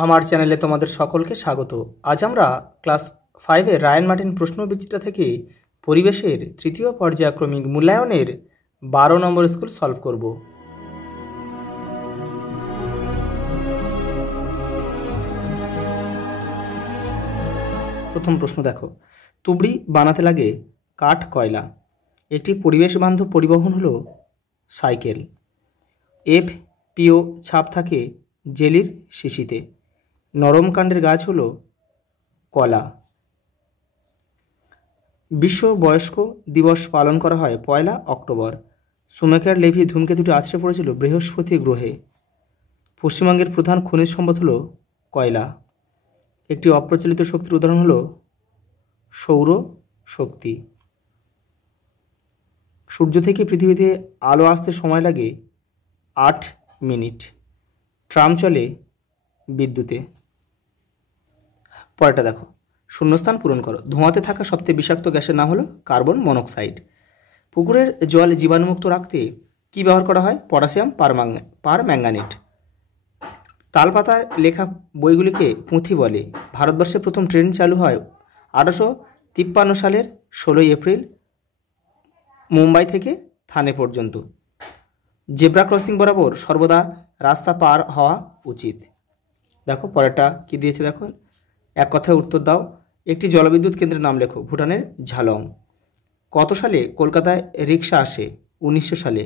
আমার চ্যানেলে তোমাদের সকলকে স্বাগত। আজ আমরা ক্লাস 5-এর রায়ান মার্টিন প্রশ্নবিচিত্রা থেকে পরিবেশের তৃতীয় পর্যায়ক্রমিক মূল্যায়নের 12 নম্বর স্কুল সলভ করব। প্রথম প্রশ্ন দেখো, তুবড়ি বানাতে লাগে কাঠ কয়লা। একটি পরিবেশ বান্ধব পরিবহন হলো সাইকেল। FPO ছাপ থাকে জেলির শিশিতে। নরম কাণ্ডের গাছ হলো কলা। বিশ্ব বয়স্ক দিবস পালন করা হয় 1 অক্টোবর। সুমেকার লেভি ধূমকেতুটি আছড়ে পড়েছিল বৃহস্পতি গ্রহে। পশ্চিমবঙ্গের প্রধান খনিজ সম্পদ হলো কয়লা। একটি অপ্রচলিত শক্তির উদাহরণ হলো সৌর শক্তি। সূর্য থেকে পৃথিবীতে আলো আসতে সময় লাগে 8 মিনিট। ট্রাম চলে বিদ্যুতে। পরেরটা দেখো, শূন্যস্থান পূরণ করো। ধোঁয়াতে থাকা সবচেয়ে বিষাক্ত গ্যাসের নাম হলো কার্বন মনোক্সাইড। পুকুরের জল জীবাণুমুক্ত রাখতে কি ব্যবহার করা হয়? Potassium permanganate. তালপাতার লেখা বইগুলিকে পুঁথি বলে। ভারতবর্ষে প্রথম ট্রেন চালু হয় 1853 সালের 16 এপ্রিল মুম্বাই থেকে থানে পর্যন্ত। জেব্রা ক্রসিং বরাবর সর্বদা রাস্তা পার হওয়া উচিত। দেখো পরেরটা কি দিয়েছে, দেখো এক কথায় উত্তর দাও। একটি জলবিদ্যুৎ কেন্দ্রের নাম লেখো। ভুটানের ঝালং। কত সালে কলকাতায় রিক্সা আসে? 1900 সালে।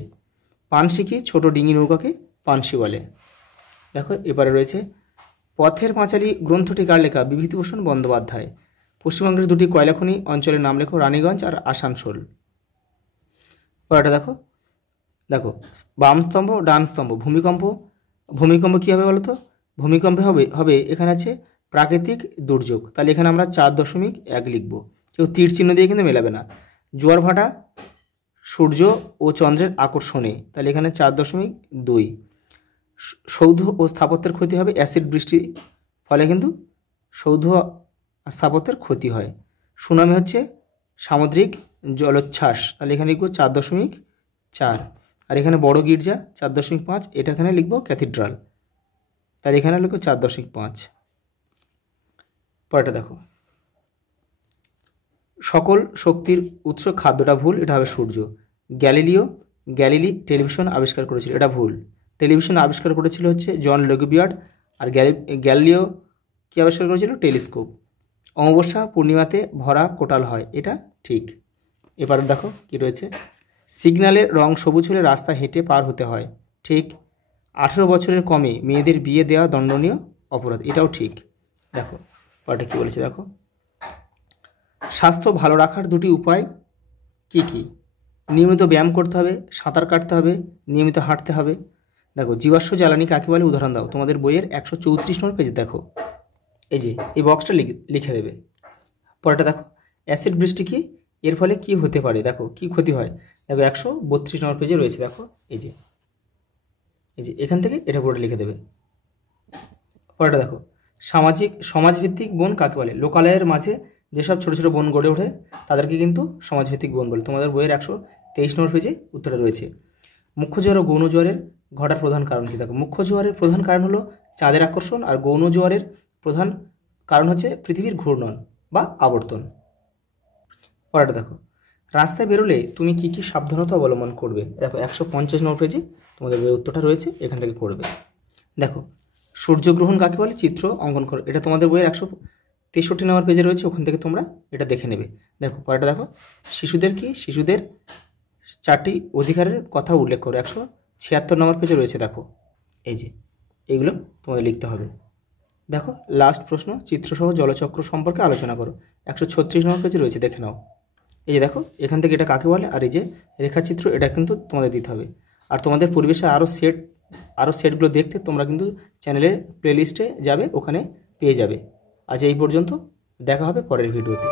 পানশি ছোট ডিঙি নৌকাকে পানশি বলে। দেখো এবারে রয়েছে পথের পাঁচালী গ্রন্থটি কার লেখা? বিভূতিভূষণ বন্দ্যোপাধ্যায়। পশ্চিমবঙ্গের দুটি কয়লা খনি অঞ্চলের নাম লেখো। রানীগঞ্জ আর আসানসোল। পরেরটা দেখো, দেখো বাম স্তম্ভ ডান স্তম্ভ। ভূমিকম্প কী হবে বলো তো? ভূমিকম্পে হবে এখানে আছে প্রাকৃতিক দুর্যোগ, তাহলে এখানে আমরা 4.1 লিখব। কেউ তীর চিহ্ন দিয়ে কিন্তু মেলাবে না। জোয়ার ভাটা সূর্য ও চন্দ্রের আকর্ষণে, তাহলে এখানে 4.2। সৌধ ও স্থাপত্যের ক্ষতি হবে অ্যাসিড বৃষ্টির ফলে, কিন্তু সৌধ স্থাপত্যের ক্ষতি হয়। সুনামি হচ্ছে সামুদ্রিক জলোচ্ছ্বাস, তাহলে এখানে লিখব 4.4। আর এখানে বড় গির্জা 4.5, এটা এখানে লিখব ক্যাথিড্রাল, তাহলে এখানে লিখব 4.5। পরেরটা দেখো, সকল শক্তির উৎস খাদ্যটা ভুল, এটা হবে সূর্য। গ্যালিলি টেলিভিশন আবিষ্কার করেছিল, এটা ভুল। টেলিভিশন আবিষ্কার করেছিল হচ্ছে জন লেগুবিয়ার্ড। আর গ্যালিলিও কী আবিষ্কার করেছিল? টেলিস্কোপ। অমাবস্যা পূর্ণিমাতে ভরা কোটাল হয়, এটা ঠিক। এবারে দেখো কি রয়েছে, সিগন্যালের রং সবুজ হলে রাস্তা হেঁটে পার হতে হয়, ঠিক। 18 বছরের কমে মেয়েদের বিয়ে দেওয়া দণ্ডনীয় অপরাধ, এটাও ঠিক। দেখো পরেরটা কী বলেছে, দেখো স্বাস্থ্য ভালো রাখার দুটি উপায় কি কি? নিয়মিত ব্যায়াম করতে হবে, সাঁতার কাটতে হবে, নিয়মিত হাঁটতে হবে। দেখো জীবাশ্ম জ্বালানি কাকে বলে? উদাহরণ দাও। তোমাদের বইয়ের 134 নম্বর পেজে দেখো, এই যে এই বক্সটা লিখে দেবে। পরেরটা দেখো, অ্যাসিড বৃষ্টি কি? এর ফলে কি হতে পারে? দেখো কি ক্ষতি হয়। দেখো 132 নম্বর পেজে রয়েছে, দেখো এই যে এখান থেকে এটা পুরোটা লিখে দেবে। পরেরটা দেখো, সমাজভিত্তিক বন কাকে বলে? লোকালয়ের মাঝে যেসব ছোটো ছোটো বন গড়ে ওঠে তাদেরকে কিন্তু সমাজভিত্তিক বন বলে। তোমাদের বইয়ের 123 নম্বর পেজে উত্তরটা রয়েছে। মুখ্য জোয়ার ও গৌণ জোয়ারের ঘটার প্রধান কারণ কি? দেখো মুখ্য জোয়ারের প্রধান কারণ হলো চাঁদের আকর্ষণ, আর গৌণ জোয়ারের প্রধান কারণ হচ্ছে পৃথিবীর ঘূর্ণন বা আবর্তন। পরেরটা দেখো, রাস্তায় বেরোলে তুমি কি কি সাবধানতা অবলম্বন করবে? দেখো 150 নম্বর পেজে তোমাদের বইয়ের উত্তরটা রয়েছে, এখান থেকে করবে। দেখো সূর্যগ্রহণ কাকে বলে? চিত্র অঙ্কন করো, এটা তোমাদের বইয়ের 163 নম্বর পেজে রয়েছে, ওখান থেকে তোমরা এটা দেখে নেবে। দেখো পরেরটা দেখো, শিশুদের 4টি অধিকারের কথা উল্লেখ করো, 176 নম্বর পেজে রয়েছে। দেখো এই যে এইগুলো তোমাদের লিখতে হবে। দেখো লাস্ট প্রশ্ন, চিত্রসহ জলচক্র সম্পর্কে আলোচনা করো, 136 নম্বর পেজে রয়েছে, দেখে নাও। এই যে দেখো এখান থেকে এটা কাকে বলে, আর এই যে রেখাচিত্র, এটা কিন্তু তোমাদের দিতে হবে। আর তোমাদের পরিবেশে আরও সেটগুলো দেখতে তোমরা কিন্তু চ্যানেলের প্লেলিস্টে যাবে, ওখানে পেয়ে যাবে। আজ এই পর্যন্ত, দেখা হবে পরের ভিডিওতে।